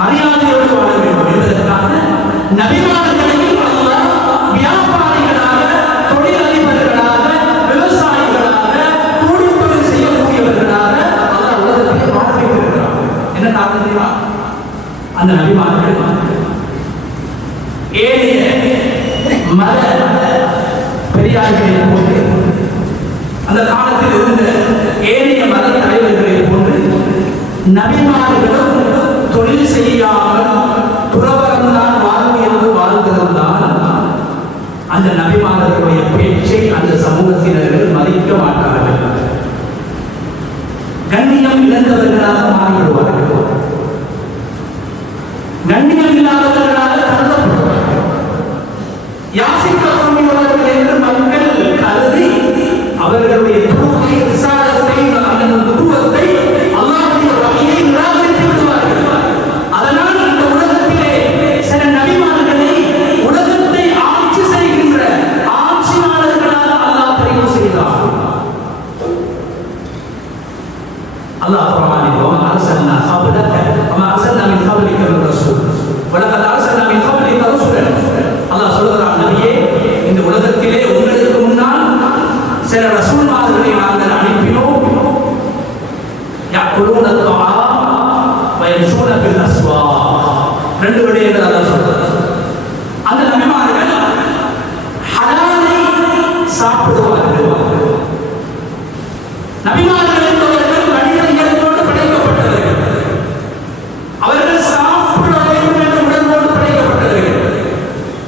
மரியாதையோடு வாழ வேண்டும் என்பதற்காக நபிமார்களையும் அல்லாஹ் வியாபாரிகளாக, தொழிலதிபர்களாக, விவசாயிகளாக, கூலித்தொழில் செய்யக்கூடியவர்களாக அல்லாஹ் உலகத்தை வாழ வைத்திருக்கிறார். என்ன காரணம் தெரியுமா? அந்த நபிமார்கள் ஏழைய மத பெரியார்களை போன்று, அந்த காலத்தில் இருந்த ஏனைய மத தலைவர்களை போன்று நபிமார்களும் தொழில் செய்யாமல் துறவரம்தான் வாழ்வு என்று வாழ்ந்திருந்தால் அந்த நபிமார்களுடைய பேச்சை அந்த சமூகத்தினர்கள் மதிக்க மாட்டார்கள், கண்ணியம் இழந்தவர்களாக மாறிவிடுவார்கள், கண்ணியம் இல்லாதவர்களாக கருதப்படுவார்கள், யாசிக்கக்கூடியவர்கள் என்று மக்கள் கருதி அவர்களுடைய துருவத்தை, விசாரத்தை, அந்த துருவத்தை அல்லாஹ்வுடைய வகையை நிராகரித்து விடுவார்கள். அதனால் இந்த உலகத்திலே சில நபிமார்களை உலகத்தை ஆட்சி செய்கின்ற ஆட்சியாளர்களாக அல்லாஹ் தெரிவு செய்தார். அல்லாஹ் குர்ஆனில் வமா அர்ஸல்னா கப்லக வமா அர்ஸல்னா மின் கப்லிக மின் ரசூல் வலகத் அர்ஸல்னா மின் கப்லிக ரசூலன். அல்லாஹ் சொல்கிறான், நபியே, இந்த உலகத்திலே உங்களுக்கு முன்னால் சில ரசூல்மார்களை நாங்கள் அனுப்பினோம். يأكلون الطعام ويمشون في الأسواق. ரெண்டு விடயங்கள் அல்லாஹ் சொல்றார். அந்த நபிமார்கள் ஹலாலை சாப்பிடுவார்கள். நபிமார்கள் என்பவர்கள் மனித இயல்போடு படைக்கப்பட்டவர்கள். அவர்கள் சாப்பிட வேண்டும் என்ற உணர்வோடு படைக்கப்பட்டவர்கள்.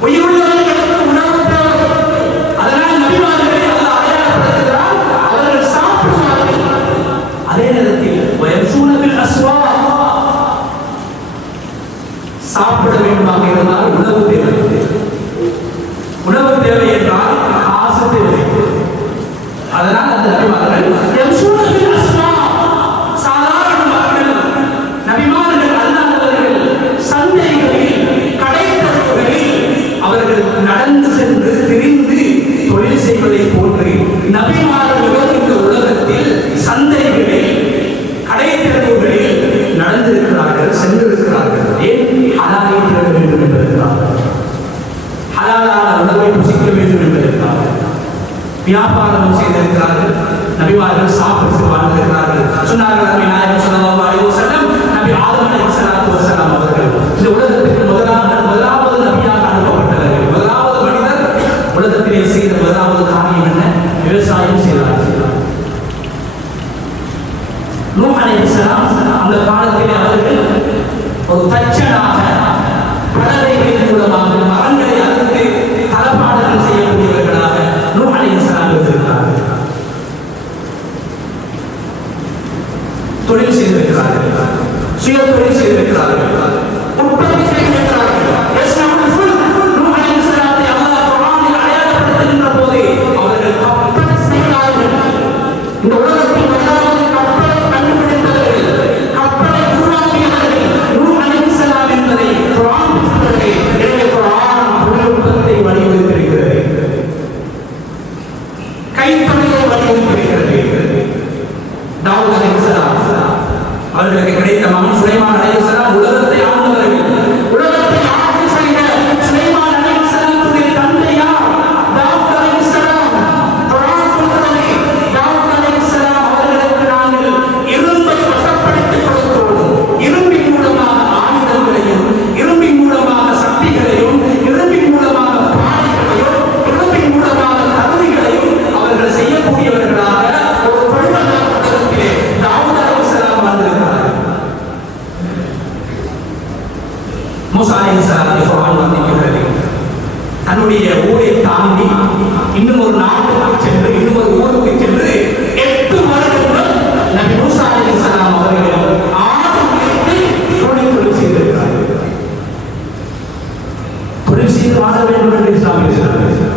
உயிருள்ளவர்களுக்கு உணவு தேவை. அதனால் நபிமார்களை அல்லாஹ் அடையாளப்படுத்துகிறார். அவர்கள் சாப்பிடுவார்கள். அதே நேரத்தில் சாப்பிட வேண்டுமாக இருந்தால் உணவு தேவை. உணவு தேவை என்றால் காசு தேவை. அதனால் அந்த நபிமார்கள் சாதாரண மக்கள், நபிமார்கள் அல்லாதவர்கள் சந்தைகளில், கடைத்தெருவுகளில் அவர்கள் நடந்து சென்று திரிந்து தொழில் செய்வதை போன்று நபிமார்கள் இந்த உலகத்தில் சந்தைகளில், கடைத்தெருவுகளில் நடந்திருக்கிறார்கள், சென்றிருக்கிறார்கள். ஏன்? ஹலாலை தேட வேண்டும் என்பதற்காக, ஹலாலான உணவை புசிக்க வேண்டும் என்பதற்காக வியாபாரம் செய்திருக்கிறார்கள். நபிமார்கள் சாப்பிட்டு வாழ்ந்திருக்கிறார்கள். சொன்னார்கள் நபி நாயகம் ஸல்லல்லாஹு அலைஹி வஸல்லம், நபி ஆதம் அலைஹிஸ்ஸலாத்து வஸலாம் அவர்கள் இந்த உலகத்துக்கு முதலாவது நபியாக அனுப்பப்பட்டவர்கள். முதலாவது மனிதர் உலகத்திலே செய்த முதலாவது காரியம் என்ன? விவசாயம் செய்தார்கள். நூஹ் அலைஹிஸ்ஸலாம் அந்த காலத்திலே அவர்கள் ஒரு தச்சனாக பலகைகளின் மூலமாக மரங்களை அறுத்து தளபாடங்கள் செய்யக்கூடியவர்களாக நூஹ் அலைஹிஸ்ஸலாம் இருந்திருக்கிறார்கள். தொழில் செய்திருக்கிறார்கள், சுய தொழில் செய்திருக்கிறார்கள், உற்பத்தி செய்திருக்கிறார்கள். நூஹ் அலைஹிஸ்ஸலாத்தை அல்லாஹ் குர்ஆனில் அடையாளப்படுத்துகின்ற போது அவர்கள் கப்பல் செய்தார்கள். இந்த உலகத்தில் முதலாவது கப்பலை கண்டுபிடித்தவர்கள், கப்பலை உருவாக்கியவர்கள் நூஹ் அலைஹிஸ்ஸலாம் என்பதை குர்ஆன் பேசுகிறது. எனவே குர்ஆன் தொழில்நுட்பத்தை வலியுறுத்தியிருக்கிறது, கைத்தொழிலை வலியுறுத்தியிருக்கிறது. தாவூத் அலைஹிஸ்ஸலாம் அவர்களுக்கு கிடைத்த மகன் சுலைமான் அலைஹிஸ்ஸலாம் உலகத்தை ஆண்டவர்கள். உலகத்தை ஆட்சி செய்த சுலைமான் அலைஹிஸ்ஸலாமுடைய தந்தை யார்? தாவூத் அலைஹிஸ்ஸலாம். குர்ஆன் சொல்கிறது, தாவூத் அலைஹிஸ்ஸலாம் அவர்களுக்கு நாங்கள் இரும்பை வசப்படுத்தி கொடுத்தோம். இரும்பின் மூலமாக ஆயுதங்களையும், இரும்பின் மூலமாக சக்திகளையும், இரும்பின் மூலமாக பானைகளையும், இரும்பின் மூலமாக கருவிகளையும் அவர்கள் செய்யக்கூடியவர்களாக ஒரு தொழிலாளர்களே தாவூத் அலைஹிஸ்ஸலாம் வாழ்ந்திருக்கிறார்கள். மூசா அலைஹிஸ்ஸலாத்தை குர்ஆன் வர்ணிக்கிறது. தன்னுடைய ஊரை தாண்டி இன்னும் ஒரு நாட்டுக்கு சென்று, இன்னும் ஒரு ஊருக்கு சென்று 8 வருடங்கள் நபி மூசா அலைஹிஸ்ஸலாம் அவர்கள் ஆடு மேய்த்து தொழில் செய்திருக்கிறார்கள். தொழில் செய்து வாழ வேண்டும் என்று இஸ்லாம் பேசுகிறது.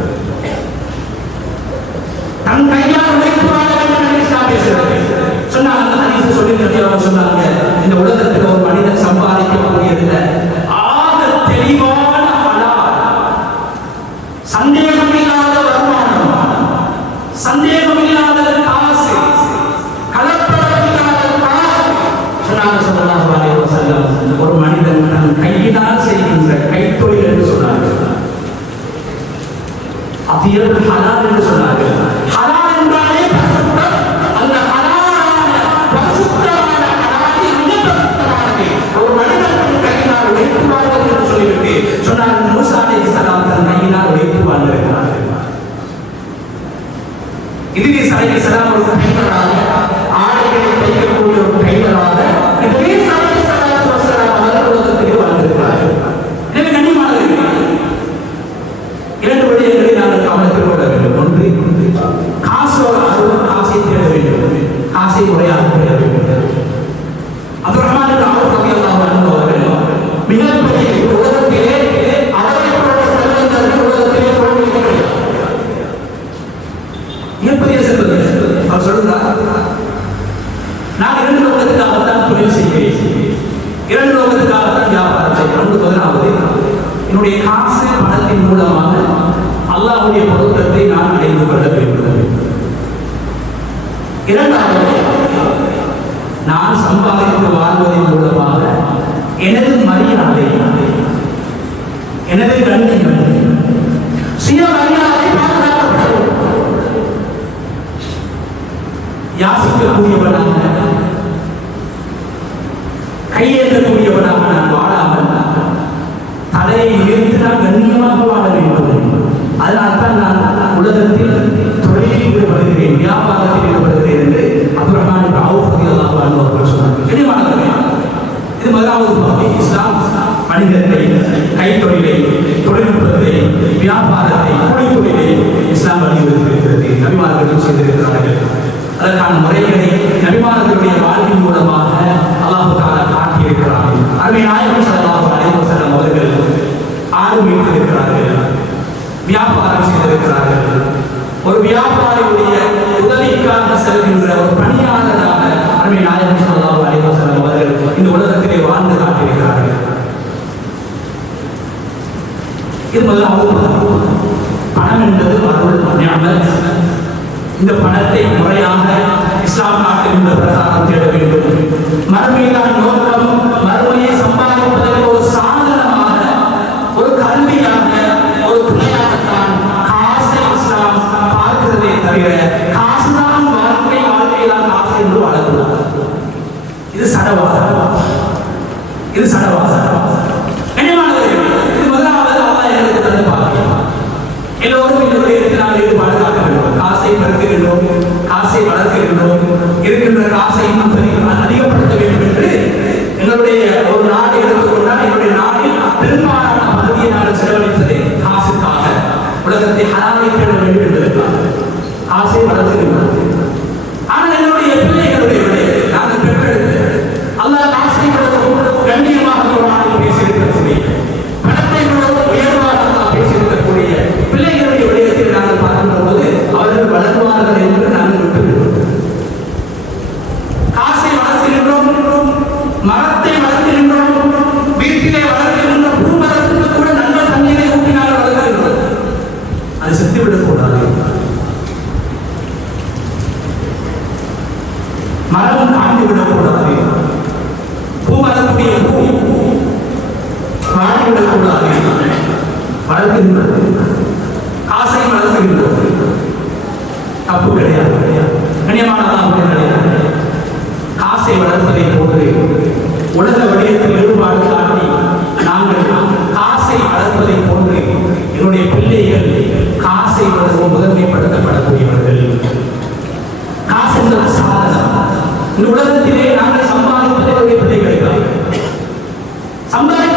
தன் கையால் உழைத்து வாழ வேண்டும் என்று இஸ்லாம் பேசுகிறது. சொன்னாங்க, அந்த ஹதீஸ் சொல்லி சொன்னாங்க, இந்த உலகத்தில் ஒரு மனிதன் சம்பாதிக்கக்கூடியதில்லை ஆக தெளிவான ஹலால், சந்தேகமில்லாத வருமானம், சந்தேகமில்லாத சொன்னார், மூசா அலைஹிஸ்ஸலாம் தன் கையினால் உழைத்து வாழ்ந்திருக்கிறார். இத்ரீஸ் அலைஹிஸ்ஸலாம் ஒரு கைவராக, ஆடைகளை தைக்கக்கூடிய ஒரு கைவராக இத்ரீஸ் அலைஹிஸ்ஸலாம் அவர்கள் உலகத்திலே வாழ்ந்திருக்கிறார்கள். எனவே கண்ணியமானவர்களே, இரண்டு விடயங்களை நாங்கள் கவனத்தில் கொள்ள வேண்டும். ஒன்று, காசோடு அருள், காசை தேட வேண்டும், காசை முறையாக தேட வேண்டும். அப்துல் ரஹ்மான் இப்னு அவுஃப் ரலியல்லாஹு அன்ஹு அவர்கள் மிகப்பெரிய உலகத்திலே அவரை போன்ற செல்வந்தர்கள் உலகத்திலே தோன்றியிருக்கிறார்கள். மிகப்பெரிய செல்வந்தர். அவர் சொல்றார், நான் இரண்டு லோகத்துக்காகத்தான் தொழில் செய்கிறேன், இரண்டு லோகத்துக்காகத்தான் வியாபாரம் செய்கிறேன். முதலாவது, என்னுடைய காசு பணத்தின் மூலமாக அல்லாஹ்வுடைய பொருத்தத்தை நான் அடைந்து கொள்ள வேண்டும். இரண்டாவது, நான் சம்பாதித்து வாழ்வதன் மூலமாக எனது மரியாதை, எனது கண்ணியம், சுய மரியாதை பாதுகாக்கப்படும். யாசிக்கக்கூடியவனாக, கையேற்றக்கூடியவனாக நான் வாழாமல் தலையை உயர்த்தி நான் கண்ணியமாக வாழ வேண்டும். அதனால்தான் நான் உலகத்தில் தொழிலில் ஈடுபடுகிறேன், வியாபாரத்தில் ஈடுபடுகிறேன் என்று அப்துல் ரஹ்மான் இப்னு அவுஃப் ரலியல்லாஹு அன்ஹு அவர்கள் சொன்னார்கள். கண்ணியமானவர்களே, இது முதலாவது பகுதி. இஸ்லாம் மனிதத்தை, கைத்தொழிலை, தொழில்நுட்பத்தை, வியாபாரத்தை, கூலித்தொழிலை இஸ்லாம் வலியுறுத்தியிருக்கிறது. நபிமார்கள் செய்திருக்கிறார்கள். அதற்கான முறைகளை நபிமார்களுடைய வாழ்வின் மூலமாக அல்லாஹ் தஆலா காட்டியிருக்கிறார்கள். அருமை நாயகம் ஸல்லல்லாஹு அலைஹி வஸல்லம் அவர்கள் ஆரம்பித்திருக்கிறார்கள், வியாபாரம் செய்திருக்கிறார்கள். ஒரு வியாபாரியுடைய உதவிக்காக செல்கின்ற ஒரு பணியாளராக அருமை நாயகம் ஸல்லல்லாஹு அலைஹி வஸல்லம் அவர்கள் இந்த உலகத்திலே வாழ்ந்து காட்டியிருக்கிறார்கள். இது முதலாவது. பணம் என்பது அருள், நிஅமத். இந்த பணத்தை முறையாக இஸ்லாம் காட்டுகின்ற பிரகாரம் தேட வேண்டும். மறுமையிலான நோக்கம், மறுமையை சம்பாதிப்பதற்கு ஒரு சாதனமாக, ஒரு கல்வியாக, ஒரு துணையாகத்தான் காசை இஸ்லாம் பார்க்கிறதே தவிர காசுதான் வாழ்க்கை, வாழ்க்கையிலான காசு என்று வாழக்கூடாது. இது சடவாதம், இது சடவாதம். இது முதலாவது அல்லாஹ் எனக்கு தந்த பாக்கியம். எல்லோரும் என்னுடைய இடத்தினால் ஈடுபாடு காட்ட வேண்டும். காசை பெருக்குகின்றோம், காசை வளர்க்கின்றோம், இருக்கின்ற காசை இன்னும் அதிகப்படுத்த வேண்டும் என்று எங்களுடைய ஒரு நாடு எடுத்துக்கொண்டால், என்னுடைய நாட்டில் பெரும்பாலான பகுதியை நாங்கள் செலவழித்தது காசுக்காக, உலகத்தை ஹலாலை தேட வேண்டும் என்பதற்காக காசை வளர்த்துகின்றோம். ஆனால் என்னுடைய பிள்ளைகளுடைய விடயத்தை நாங்கள் பெற்றெடுத்து அல்லாஹ் காசை கண்ணியமாக ஒரு நாளில் பேசியிருக்கக்கூடிய, பணத்தை உயர்வாக அல்லாஹ் பேசியிருக்கக்கூடிய பிள்ளைகளுடைய விடயத்தில் நாங்கள் பார்க்கின்ற போது அவர்கள் வளர்வார்கள் என்று நாங்கள் விட்டுவிடுவோம். காசை வளர்த்துகின்றோம், மரத்தை வளர்த்துகின்றோம், வீட்டிலே வளர்க்கின்ற பூமரத்துக்கு கூட நல்ல தண்ணீரை ஊற்றினால் வளர்க்கின்றோம். அது செத்துவிடக்கூடாது. மரம் காய்ந்து விடக்கூடாது. பூமரத்துடைய பூ காய்ந்துவிடக்கூடாது. வளர்க்கின்றது, காசை வளர்த்துகின்றது, தப்பு கிடையாது. கண்ணியமானதாக காசை வளர்ப்பதை போன்று உலக விடயத்தில் ஈடுபாடு காட்டி நாங்கள் காசை வளர்ப்பதை போன்று என்னுடைய பிள்ளைகள் காசை வளர்ப்பு முதன்மைப்படுத்தப்படக்கூடியவர்கள். காசு என்பது சாதனம். இந்த உலகத்திலே நாங்கள் சம்பாதிப்பதை பிள்ளைகளுக்காக சம்பாதி